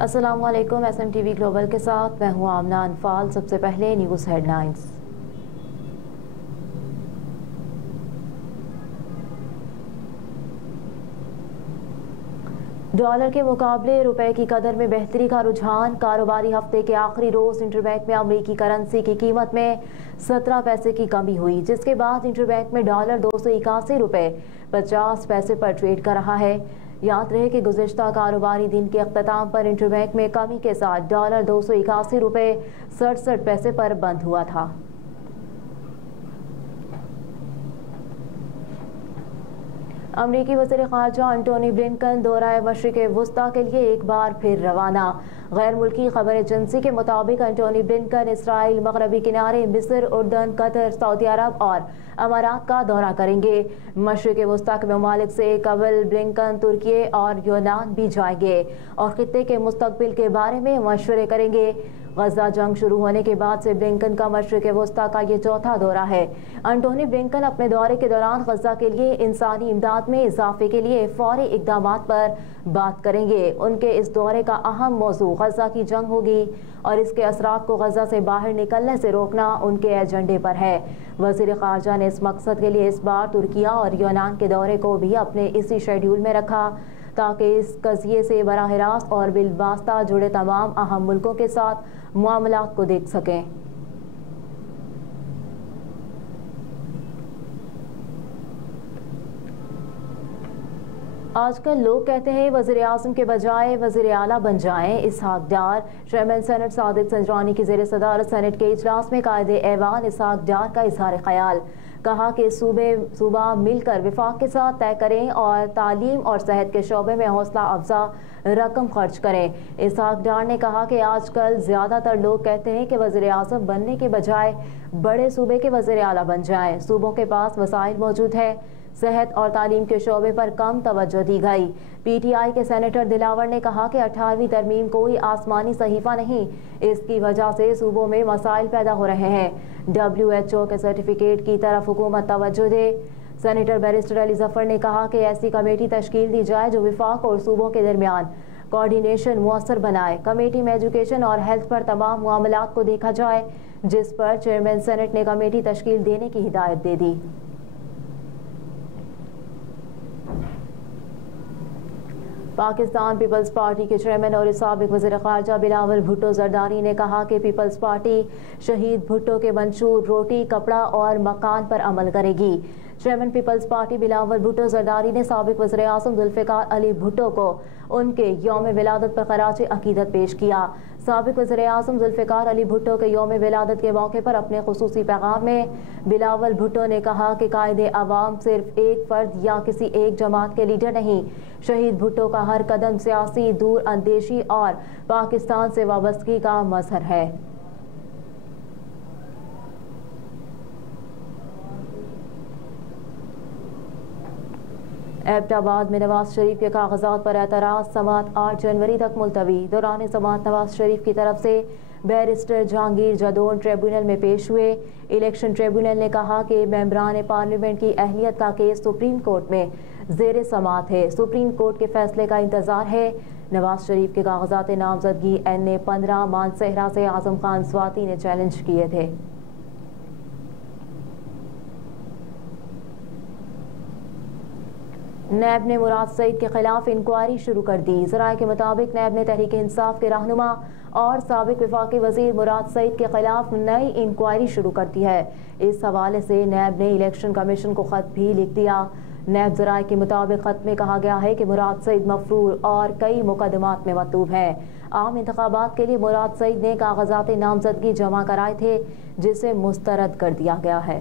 अस्सलाम वालेकुम। SMTV global के साथ मैं हूं आमना अनफाल। सबसे पहले न्यूज़ हेडलाइंस। डॉलर के मुकाबले रुपए की कदर में बेहतरी का रुझान। कारोबारी हफ्ते के आखिरी रोज इंटरबैंक में अमरीकी करेंसी की कीमत में 17 पैसे की कमी हुई, जिसके बाद इंटरबैंक में डॉलर 281 रुपए 50 पैसे पर ट्रेड कर रहा है। याद रहे कि गुज़िश्ता कारोबारी दिन के अख्ताम पर इंटरबैंक में कमी के साथ डॉलर 281 रुपए 67 पैसे पर बंद हुआ था। अमरीकी वज़ीर ख़ारजा एंटोनी ब्लिंकन दौराए मशरिक़ वुस्ता के लिए एक बार फिर रवाना। गैर मुल्की खबर एजेंसी के मुताबिक एंटोनी ब्लिंकन इसराइल, मगरबी किनारे, मिस्र, उर्दन, कतर, सऊदी अरब और अमारात का दौरा करेंगे। मशरिक़ वुस्ता के ममालिक से कबल ब्लिंकन तुर्की और यूनान भी जाएंगे और खित्ते के मुस्तकबिल के बारे में मशवरे करेंगे। गजा जंग शुरू होने के बाद से ब्लिंकन का मशरिक़ वुस्ता का ये चौथा दौरा है। एंटोनी ब्लिंकन अपने दौरे के दौरान गजा के लिए इंसानी इमदाद में इजाफे के लिए फौरी इक़दामात पर बात करेंगे। उनके इस दौरे का अहम मौजू गजा की जंग होगी और इसके असरात को गजा से बाहर निकलने से रोकना उनके एजेंडे पर है। वज़ीर ख़ारजा ने इस मकसद के लिए इस बार तुर्किया और यूनान के दौरे को भी अपने इसी शेड्यूल में रखा ताकि इस कज़िये से बराह रास्त और बिलवास्ता जुड़े तमाम अहम मुल्कों के साथ मामलात को देख सकें। आजकल लोग कहते हैं वज़ीर आज़म के बजाय वज़ीर आला बन जाएं। इसहाक डार चेयरमैन सेनेट सादिक संजरानी की ज़ेर सदारत सेनेट के इजलास में कायदे ऐवान इसहाक डार का इज़हार ख्याल। कहा कि सूबा मिलकर विफाक के साथ तय करें और तालीम और सेहत के शोबे में हौसला अफजा रकम खर्च करें। इसहाक डार ने कहा कि आजकल ज़्यादातर लोग कहते हैं कि वज़ीर आज़म बनने के बजाय बड़े सूबे के वज़ीर आला बन जाएं। सूबों के पास वसाइल मौजूद है, सेहत और तालीम के शोबे पर कम तवज्जो दी गई। PTI के सेनेटर दिलावर ने कहा कि 18वीं तरमीम कोई आसमानी सहीफा नहीं, इसकी वजह से सूबों में मसाइल पैदा हो रहे हैं। WHO के सर्टिफिकेट की तरफ हुकूमत तवज्जो दे। सेनेटर बैरिस्टर अली जफर ने कहा कि ऐसी कमेटी तश्कील दी जाए जो विफाक और सूबों के दरमियान कोऑर्डिनेशन मुअस्सर बनाए। कमेटी में एजुकेशन और हेल्थ पर तमाम मामलात को देखा जाए, जिस पर चेयरमैन सेनेट ने कमेटी तश्कील देने की हिदायत दे दी। पाकिस्तान पीपल्स पार्टी के चेयरमैन और साबिक वज़ीर ख़ारजा बिलावल भुट्टो ज़रदारी ने कहा कि पीपल्स पार्टी शहीद भुट्टो के मंशूर रोटी, कपड़ा और मकान पर अमल करेगी। चेयरमैन पीपल्स पार्टी बिलावल भुट्टो ज़रदारी ने साबिक वज़ीर आज़म जुल्फ़िकार अली भुट्टो को उनके यौम विलादत पर ख़राज अक़ीदत पेश किया। साबिक वज़ीर आज़म जुल्फ़िकार अली भुट्टो के यौम विलादत के मौके पर अपने ख़ुसूसी पैगाम में बिलावल भुट्टो ने कहा कि कायदे अवाम सिर्फ एक फ़र्द या किसी एक जमात के लीडर नहीं, शहीद भुट्टो का हर कदम सियासी दूर अंदेशी और पाकिस्तान से वाबस्तगी का मज़हर है। एबटाबाद में नवाज शरीफ के कागजात पर एतराज़, समात 8 जनवरी तक मुलतवी। दौरान समात नवाज शरीफ की तरफ से बैरिस्टर जहांगीर जदौन ट्रिब्यूनल में पेश हुए। इलेक्शन ट्रिब्यूनल ने कहा कि मेंबरान पार्लियामेंट की अहलियत का केस सुप्रीम कोर्ट में ज़ेर समात है। सुप्रीम कोर्ट के फैसले का इंतज़ार है। नवाज शरीफ के कागजात नामजदगी NA 15 मानसहरा से आज़म खान स्वाति ने चैलेंज किए थे। नैब ने मुराद सईद के खिलाफ इंक्वायरी शुरू कर दी। ज़राए के मुताबिक नैब ने तहरीक इंसाफ के रहनुमा और साबिक वफाकी वज़ीर मुराद सईद के खिलाफ नई इंक्वायरी शुरू कर दी है। इस हवाले से नैब ने इलेक्शन कमीशन को ख़त भी लिख दिया। नैब ज़राए के मुताबिक ख़त में कहा गया है कि मुराद सईद मफरूर और कई मुकदमात में मतूब है। आम इंतखाबात के लिए मुराद सईद ने कागजात नामजदगी जमा कराए थे, जिसे मुस्तरद कर दिया गया है।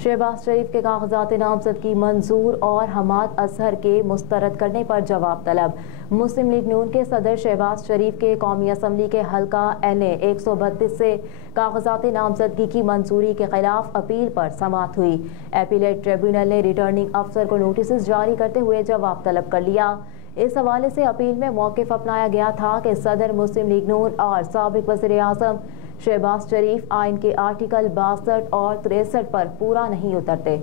शहबाज शरीफ के कागजात नामजदगी मंजूर और हमाद अजहर के मुस्तरद करने पर जवाब तलब। मुस्लिम लीग नून के सदर शहबाज शरीफ के कौमी असम्बली के हल्का NA 132 से कागजात नामजदगी की मंजूरी के खिलाफ अपील पर समाअत हुई। एपीलेट ट्रिब्यूनल ने रिटर्निंग अफसर को नोटिस जारी करते हुए जवाब तलब कर लिया। इस हवाले से अपील में मौक़िफ़ अपनाया गया था कि सदर मुस्लिम लीग नून और साबिक वज़ीर आज़म शहबाज शरीफ आइन के आर्टिकल 62 और 63 पर पूरा नहीं उतरते।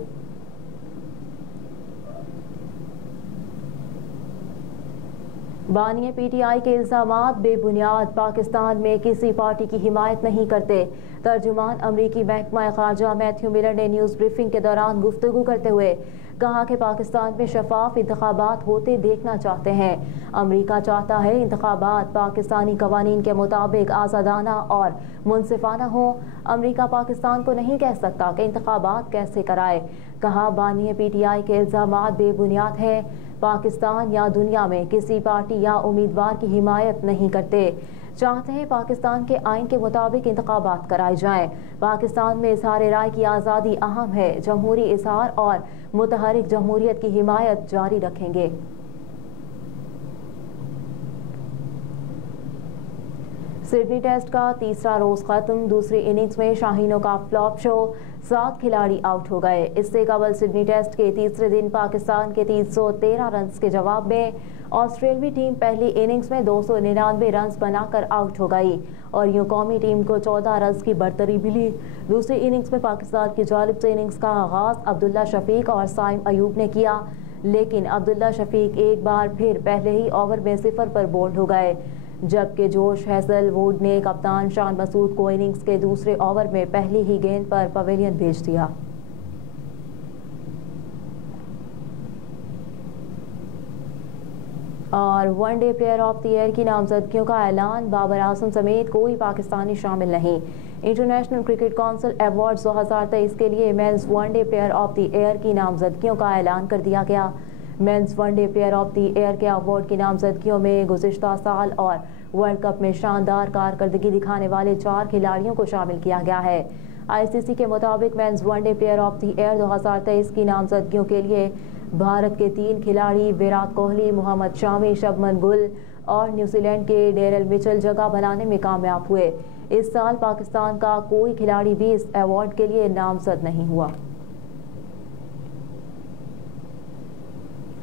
बानिया PTI के इल्जामात बेबुनियाद, पाकिस्तान में किसी पार्टी की हिमायत नहीं करते। तर्जुमान अमरीकी महकमा खारजा मैथ्यू मिलर ने न्यूज़ ब्रीफिंग के दौरान गुफ्तगू करते हुए कहा कि पाकिस्तान में शफाफ इंतखाबात होते देखना चाहते हैं। अमरीका चाहता है इंतखाबात पाकिस्तानी कवानीन के मुताबिक आज़ादाना और मुनसिफाना हो। अमरीका पाकिस्तान को नहीं कह सकता कि इंतखाबात कैसे कराए। कहा बानिया PTI के इल्जामात बेबुनियाद हैं। पाकिस्तान या दुनिया में किसी पार्टी या उम्मीदवार की हिमायत नहीं करते। चाहते हैं पाकिस्तान के आइन के मुताबिक इंतखाबात कराए जाएं। पाकिस्तान में इजहार राय की आज़ादी अहम है। जमहूरी इजहार और मुतहरिक जमहूरियत की हिमायत जारी रखेंगे। सिडनी टेस्ट का तीसरा रोज खत्म। दूसरी इनिंग्स में शाहीनों का फ्लॉप शो, 7 खिलाड़ी आउट हो गए। इससे कबल सिडनी टेस्ट के तीसरे दिन पाकिस्तान के 313 रन के जवाब में ऑस्ट्रेलियाई टीम पहली इनिंग्स में 299 रन बनाकर आउट हो गई और यूं कौमी टीम को 14 रन की बढ़तरी मिली। दूसरी इनिंग्स में पाकिस्तान की जानिब से इनिंग्स का आगाज अब्दुल्ला शफीक और साइम अयूब ने किया, लेकिन अब्दुल्ला शफीक एक बार फिर पहले ही ओवर में 0 पर बोल्ड हो गए, जबकि जोश हैजलवुड ने कप्तान शान मसूद को इनिंग्स के दूसरे ओवर में पहली ही गेंद पर पवेलियन भेज दिया। और one day player of the year की नामजदगियों का ऐलान, बाबर आजम समेत कोई पाकिस्तानी शामिल नहीं। इंटरनेशनल क्रिकेट काउंसिल अवार्ड्स 2023 के लिए men's one day player of the year की नामजदगियों का ऐलान कर दिया गया। Men's one day player of the year के अवार्ड की नामजदगियों में गुज़िश्ता साल और वर्ल्ड कप में शानदार कारकर्दगी दिखाने वाले 4 खिलाड़ियों को शामिल किया गया है। ICC के मुताबिक men's one day player of the year 2023 की नामजदगियों के लिए भारत के 3 खिलाड़ी विराट कोहली, मोहम्मद शामी, शबमन गुल और न्यूजीलैंड के डेरिल मिचेल जगह बनाने में कामयाब हुए। इस साल पाकिस्तान का कोई खिलाड़ी भी इस अवार्ड के लिए नामजद नहीं हुआ।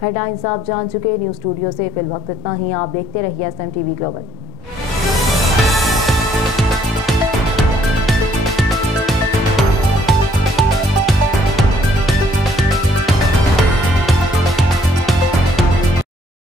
हेडलाइंस आप जान चुके। न्यूज़ स्टूडियो से फिल वक्त इतना ही। आप देखते रहिए SMTV ग्लोबल।